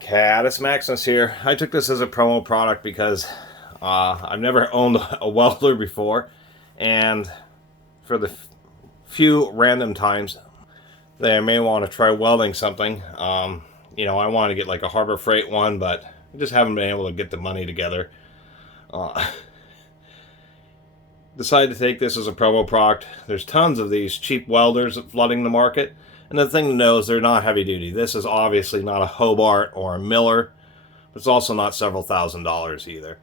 Catus Maximus here. I took this as a promo product because I've never owned a welder before, and for the few random times that I may want to try welding something, I want to get like a Harbor Freight one, but I just haven't been able to get the money together. Decided to take this as a promo product. There's tons of these cheap welders flooding the market. And the thing to know is they're not heavy duty. This is obviously not a Hobart or a Miller, but it's also not several $1,000s either.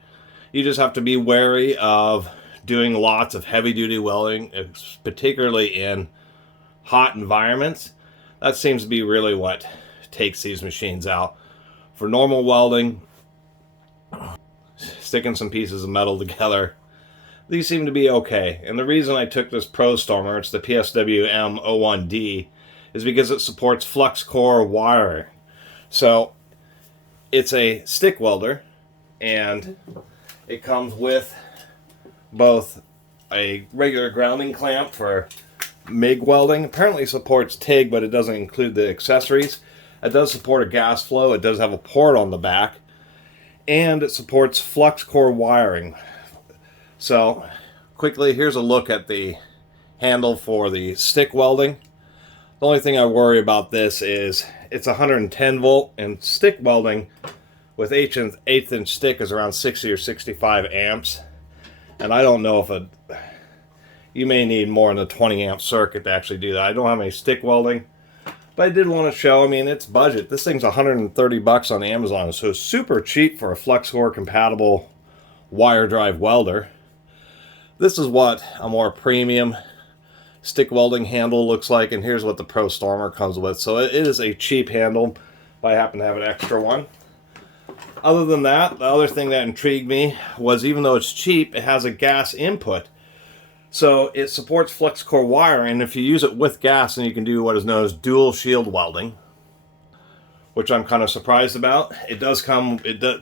You just have to be wary of doing lots of heavy duty welding, particularly in hot environments. That seems to be really what takes these machines out. For normal welding, sticking some pieces of metal together, these seem to be okay. And the reason I took this Pro Stormer, it's the PSW M01D, is because it supports flux core wiring. So it's a stick welder, and it comes with both a regular grounding clamp for MIG welding. Apparently supports TIG, but it doesn't include the accessories. It does support a gas flow. It does have a port on the back, and it supports flux core wiring. So quickly, here's a look at the handle for the stick welding. The only thing I worry about this is it's 110 volt, and stick welding with eighth inch stick is around 60 or 65 amps. And I don't know if you may need more than a 20 amp circuit to actually do that. I don't have any stick welding, but I did want to show, it's budget. This thing's 130 bucks on Amazon, so it's super cheap for a flux core compatible wire drive welder. This is what a more premium stick welding handle looks like, and here's what the Pro Stormer comes with. So it is a cheap handle, but I happen to have an extra one. Other than that, the other thing that intrigued me was, even though it's cheap, it has a gas input. So it supports flux core wiring, and if you use it with gas, then you can do what is known as dual shield welding, which I'm kind of surprised about. It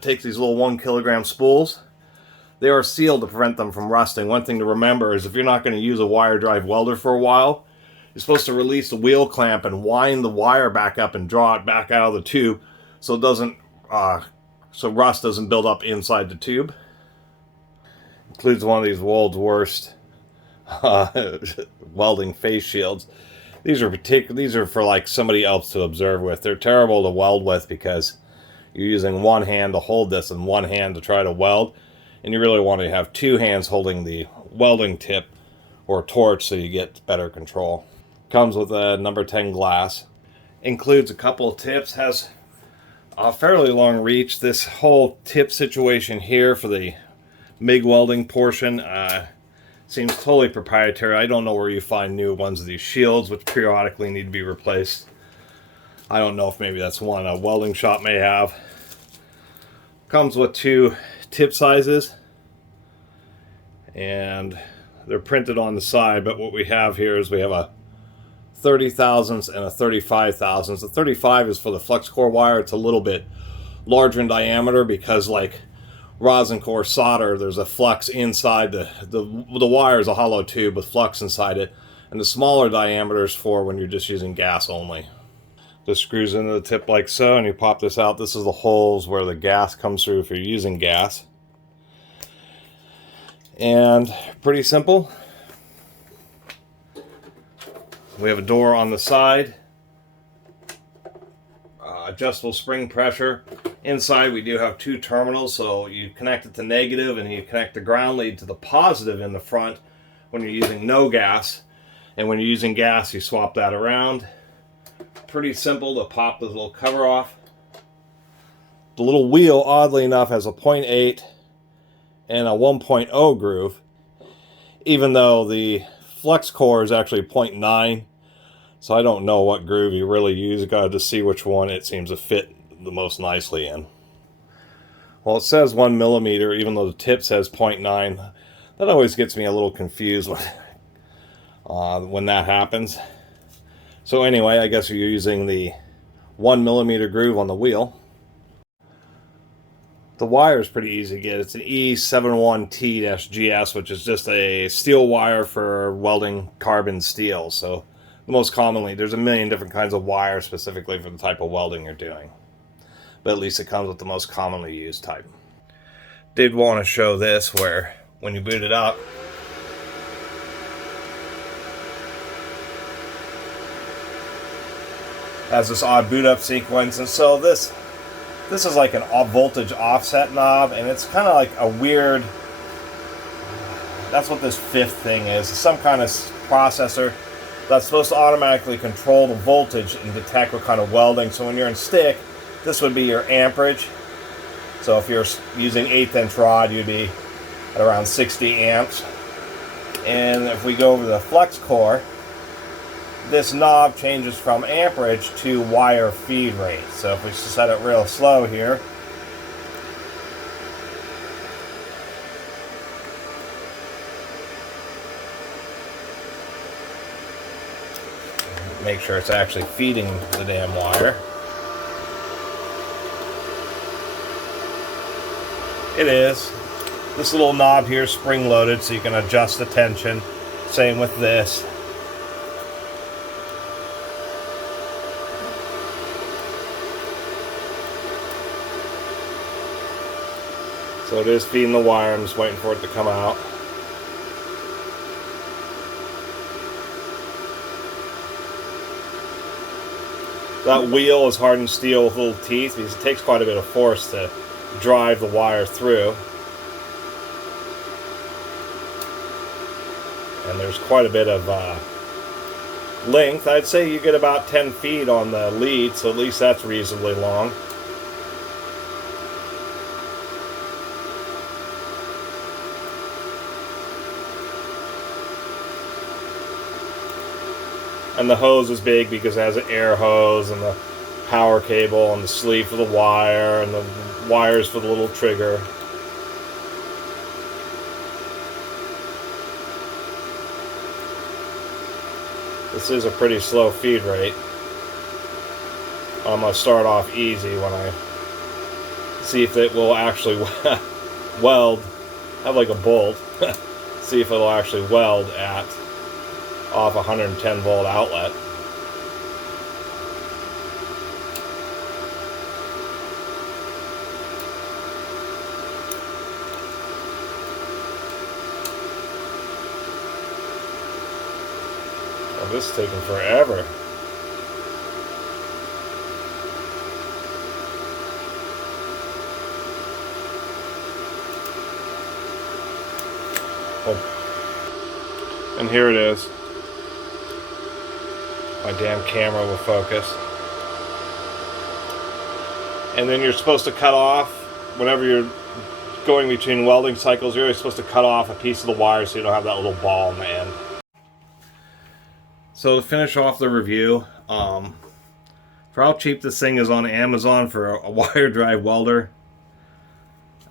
takes these little 1 kilogram spools. They are sealed to prevent them from rusting. One thing to remember is if you're not going to use a wire drive welder for a while, you're supposed to release the wheel clamp and wind the wire back up and draw it back out of the tube so it doesn't, so rust doesn't build up inside the tube. Includes one of these world's worst welding face shields. These are for like somebody else to observe with. They're terrible to weld with because you're using one hand to hold this and one hand to try to weld. And you really want to have two hands holding the welding tip or torch so you get better control. Comes with a number 10 glass. Includes a couple of tips. Has a fairly long reach. This whole tip situation here for the MIG welding portion seems totally proprietary. I don't know where you find new ones of these shields, which periodically need to be replaced. I don't know if maybe that's one a welding shop may have. Comes with two tip sizes, and they're printed on the side, but what we have here is we have a 30 thousandths and a 35 thousandths. The 35 is for the flux core wire. It's a little bit larger in diameter because, like rosin core solder, there's a flux inside the wire is a hollow tube with flux inside it, and the smaller diameters for when you're just using gas only. This screws into the tip like so, and you pop this out. This is the holes where the gas comes through if you're using gas. And pretty simple. We have a door on the side. Adjustable spring pressure. Inside we do have two terminals, so you connect it to negative and you connect the ground lead to the positive in the front when you're using no gas. And when you're using gas, you swap that around. Pretty simple to pop this little cover off. The little wheel, oddly enough, has a 0.8 and a 1.0 groove, even though the flux core is actually 0.9. So I don't know what groove you really use. You gotta just see which one it seems to fit the most nicely in. Well, it says 1 millimeter, even though the tip says 0.9. That always gets me a little confused when that happens. So anyway, I guess you're using the 1 millimeter groove on the wheel. The wire is pretty easy to get. It's an E71T-GS, which is just a steel wire for welding carbon steel. So most commonly, there's a million different kinds of wire specifically for the type of welding you're doing. but at least it comes with the most commonly used type. Did want to show this where when you boot it up, has this odd boot up sequence, and so this is like an voltage offset knob, and it's kind of like a weird, that's what this fifth thing is. It's some kind of processor that's supposed to automatically control the voltage and detect what kind of welding. So when you're in stick, this would be your amperage. So if you're using 1/8 inch rod, you'd be at around 60 amps. And if we go over to the flux core, this knob changes from amperage to wire feed rate. So if we set it real slow here, make sure it's actually feeding the damn wire. It is. This little knob here is spring loaded, so you can adjust the tension. Same with this. So it is feeding the wire. I'm just waiting for it to come out. That wheel is hardened steel with little teeth because it takes quite a bit of force to drive the wire through. And there's quite a bit of length. I'd say you get about 10 feet on the lead, so at least that's reasonably long. And the hose is big because it has an air hose and the power cable and the sleeve for the wire and the wires for the little trigger. This is a pretty slow feed rate. I'm going to start off easy when I see if it will actually weld. I have like a bolt. See if it'll actually weld at off 110 volt outlet. Oh, this is taking forever. Oh. And here it is. My damn camera will focus. And then you're supposed to cut off, whenever you're going between welding cycles, you're always supposed to cut off a piece of the wire so you don't have that little ball in the end. So to finish off the review, for how cheap this thing is on Amazon for a wire drive welder,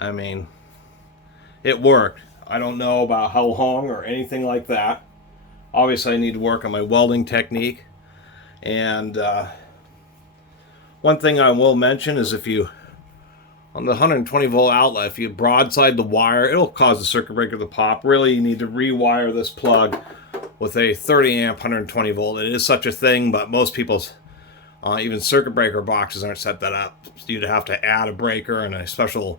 I mean, it worked. I don't know about how long or anything like that. Obviously I need to work on my welding technique. And one thing I will mention is if you, on the 120 volt outlet, if you broadside the wire, it'll cause the circuit breaker to pop. Really, you need to rewire this plug with a 30 amp 120 volt. It is such a thing, but most people's even circuit breaker boxes aren't set that up. So you'd have to add a breaker and a special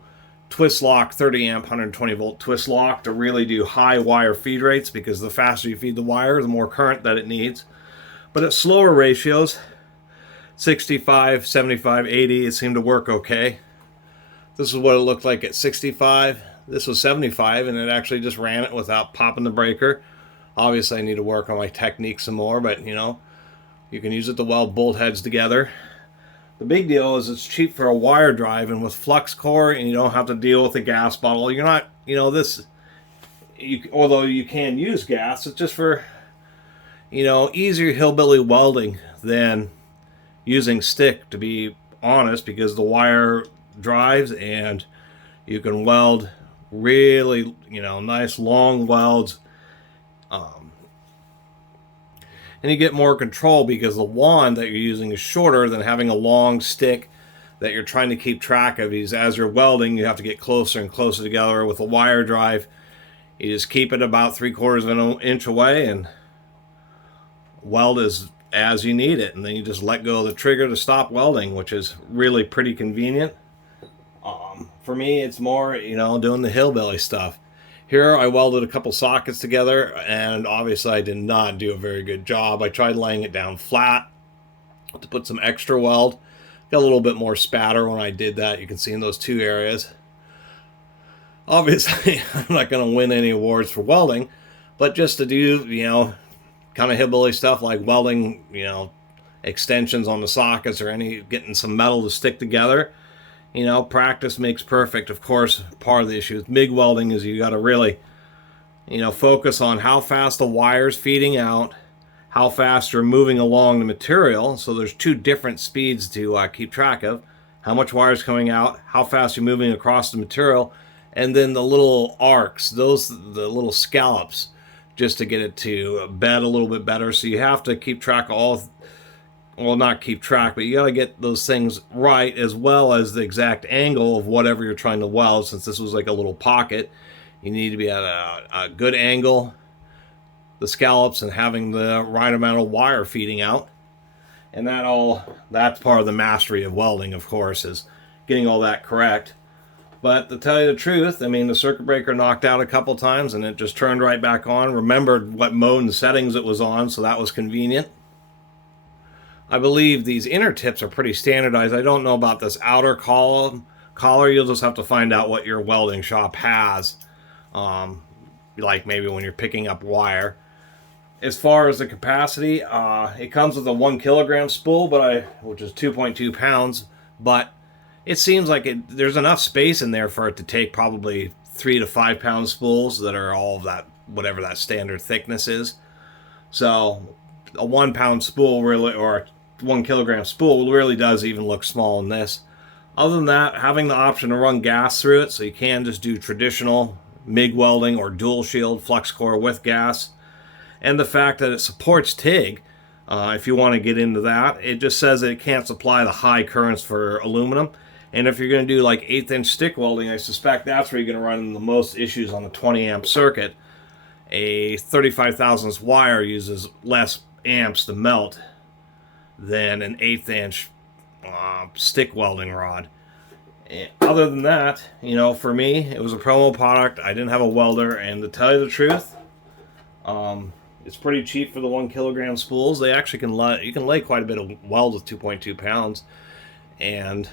twist lock 30 amp 120 volt twist lock to really do high wire feed rates, because the faster you feed the wire, the more current that it needs. But at slower ratios, 65, 75, 80, it seemed to work okay. This is what it looked like at 65. This was 75, and it actually just ran it without popping the breaker. Obviously, I need to work on my technique some more, but you know, you can use it to weld bolt heads together. The big deal is it's cheap for a wire drive, and with flux core, and you don't have to deal with a gas bottle. You're not, you know, although you can use gas, it's just for, you know, easier hillbilly welding than using stick, to be honest, because the wire drives and you can weld really, you know, nice long welds. And you get more control because the wand that you're using is shorter than having a long stick that you're trying to keep track of. Because as you're welding, you have to get closer and closer together. With a wire drive, you just keep it about 3/4 of an inch away, and weld as as you need it, and then you just let go of the trigger to stop welding, which is really pretty convenient. For me, it's more, doing the hillbilly stuff. Here I welded a couple sockets together, and obviously I did not do a very good job. I tried laying it down flat to put some extra weld. Got a little bit more spatter when I did that. You can see in those two areas. Obviously, I'm not going to win any awards for welding, but just to do, kind of hillbilly stuff like welding, extensions on the sockets or getting some metal to stick together. Practice makes perfect. Of course, part of the issue with MIG welding is you got to really, focus on how fast the wire's feeding out, how fast you're moving along the material. So there's two different speeds to keep track of. How much wire's coming out, how fast you're moving across the material, and then the little arcs, the little scallops, just to get it to bed a little bit better. So you have to keep track of not keep track, but you got to get those things right, as well as the exact angle of whatever you're trying to weld. Since this was like a little pocket, you need to be at a good angle, the scallops, and having the right amount of wire feeding out. And that's part of the mastery of welding, of course, is getting all that correct. But to tell you the truth, the circuit breaker knocked out a couple times and it just turned right back on. Remembered what mode and settings it was on, so that was convenient. I believe these inner tips are pretty standardized. I don't know about this outer collar. You'll just have to find out what your welding shop has. Like maybe when you're picking up wire. As far as the capacity, it comes with a 1 kilogram spool, which is 2.2 pounds. But it seems like there's enough space in there for it to take probably 3 to 5 pound spools that are all of that, whatever that standard thickness is. So a 1 pound spool really, or 1 kilogram spool really does even look small in this. Other than that, having the option to run gas through it, so you can just do traditional MIG welding or dual shield flux core with gas, and the fact that it supports TIG, if you want to get into that. It just says that it can't supply the high currents for aluminum, and if you're going to do like 1/8 inch stick welding, I suspect that's where you're going to run into the most issues on the 20 amp circuit. A 35 thousandths wire uses less amps to melt than an 1/8 inch stick welding rod. And other than that, for me, it was a promo product. I didn't have a welder, and to tell you the truth, it's pretty cheap for the 1 kilogram spools. They actually you can lay quite a bit of weld with 2.2 pounds, and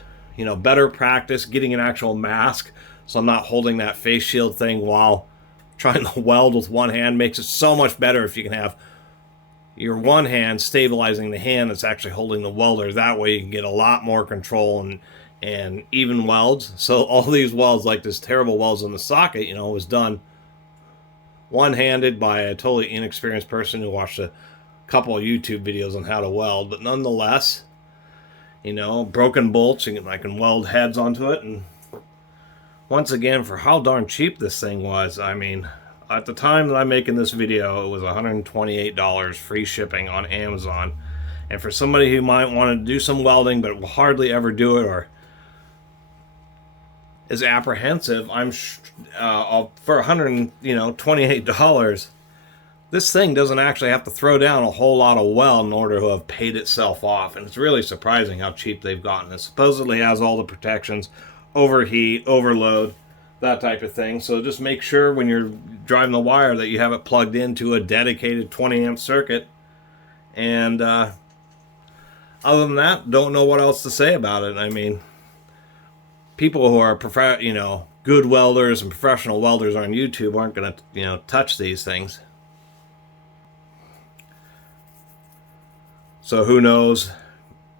better practice getting an actual mask, so I'm not holding that face shield thing while trying to weld with one hand. Makes it so much better if you can have your one hand stabilizing the hand that's actually holding the welder. That way you can get a lot more control and even welds. So all these welds, like this terrible welds in the socket, was done one-handed by a totally inexperienced person who watched a couple of YouTube videos on how to weld. But nonetheless, broken bolts, I can weld heads onto it. And once again, for how darn cheap this thing was, at the time that I'm making this video, it was $128 free shipping on Amazon. And for somebody who might want to do some welding but will hardly ever do it, or is apprehensive, for $128, this thing doesn't actually have to throw down a whole lot of weld in order to have paid itself off. And it's really surprising how cheap they've gotten. It supposedly has all the protections, overheat, overload, that type of thing. So just make sure when you're driving the wire that you have it plugged into a dedicated 20 amp circuit. And other than that, don't know what else to say about it. People who are good welders and professional welders on YouTube aren't going to touch these things. So who knows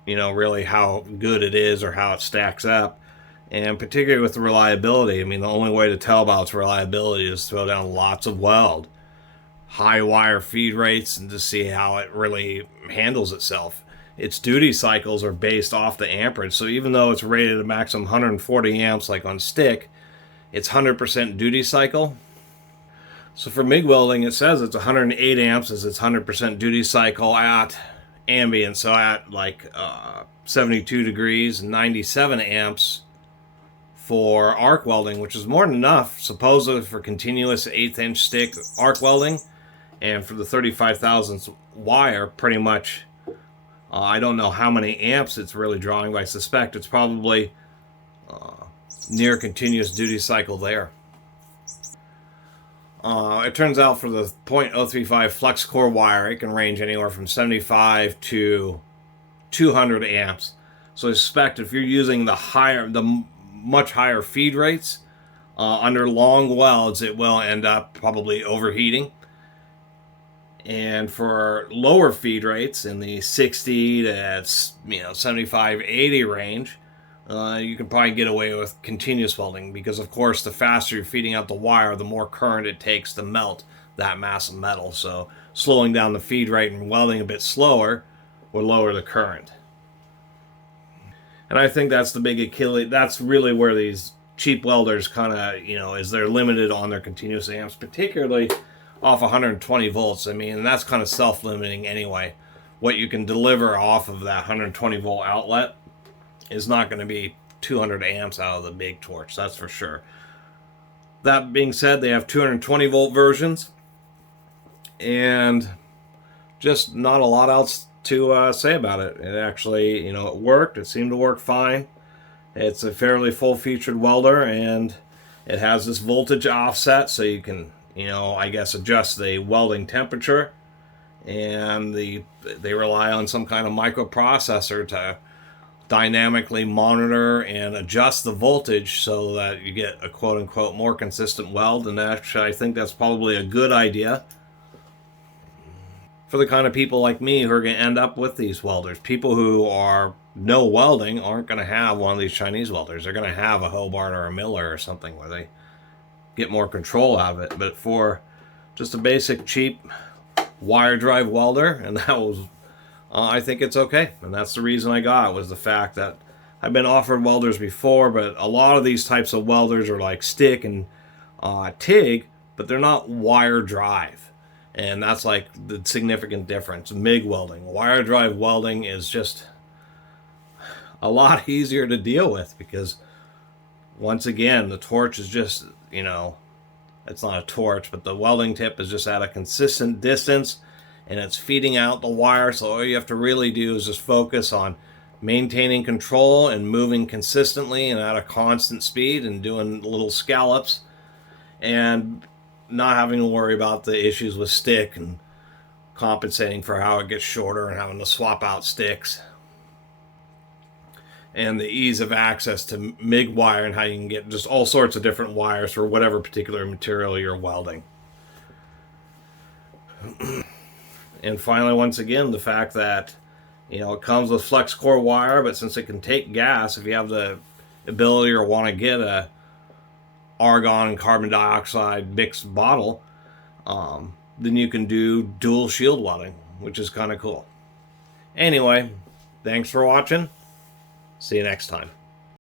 really how good it is or how it stacks up. And particularly with the reliability, the only way to tell about its reliability is to throw down lots of weld, high wire feed rates, and to see how it really handles itself. Its duty cycles are based off the amperage, so even though it's rated a maximum 140 amps like on stick, it's 100% duty cycle. So for MIG welding, it says it's 108 amps as its 100% duty cycle at ambient, so at 72 degrees, 97 amps for arc welding, which is more than enough supposedly for continuous 1/8 inch stick arc welding, and for the 35 thousandths wire, pretty much I don't know how many amps it's really drawing, but I suspect it's probably near continuous duty cycle there. It turns out for the .035 flux core wire, it can range anywhere from 75 to 200 amps. So I suspect if you're using the much higher feed rates under long welds, it will end up probably overheating. And for lower feed rates in the 60 to 75, 80 range, you can probably get away with continuous welding, because of course the faster you're feeding out the wire, the more current it takes to melt that mass of metal. So slowing down the feed rate and welding a bit slower will lower the current. And I think that's the big Achilles. That's really where these cheap welders kind of, is they're limited on their continuous amps, particularly off 120 volts. I mean, that's kind of self-limiting anyway. What you can deliver off of that 120 volt outlet is not going to be 200 amps out of the big torch, that's for sure. That being said, they have 220 volt versions, and just not a lot else to say about it. It actually, it worked. It seemed to work fine. It's a fairly full-featured welder, and it has this voltage offset, so you can, I guess, adjust the welding temperature, and they rely on some kind of microprocessor to dynamically monitor and adjust the voltage so that you get a quote-unquote more consistent weld. And actually, I think that's probably a good idea for the kind of people like me who are going to end up with these welders. People who are no welding aren't going to have one of these Chinese welders. They're going to have a Hobart or a Miller or something where they get more control out of it. But for just a basic cheap wire drive welder, and that was I think it's okay. And that's the reason I got it, was the fact that I've been offered welders before, but a lot of these types of welders are like stick and TIG, but they're not wire drive. And that's like the significant difference. MIG welding, wire drive welding is just a lot easier to deal with, because once again, the torch is just, it's not a torch, but the welding tip is just at a consistent distance, and it's feeding out the wire. So all you have to really do is just focus on maintaining control and moving consistently and at a constant speed and doing little scallops, and not having to worry about the issues with stick and compensating for how it gets shorter and having to swap out sticks, and the ease of access to MIG wire and how you can get just all sorts of different wires for whatever particular material you're welding. And finally, once again, the fact that, it comes with flex core wire, but since it can take gas, if you have the ability or want to get a argon and carbon dioxide mixed bottle, then you can do dual shield welding, which is kind of cool. Anyway, thanks for watching. See you next time.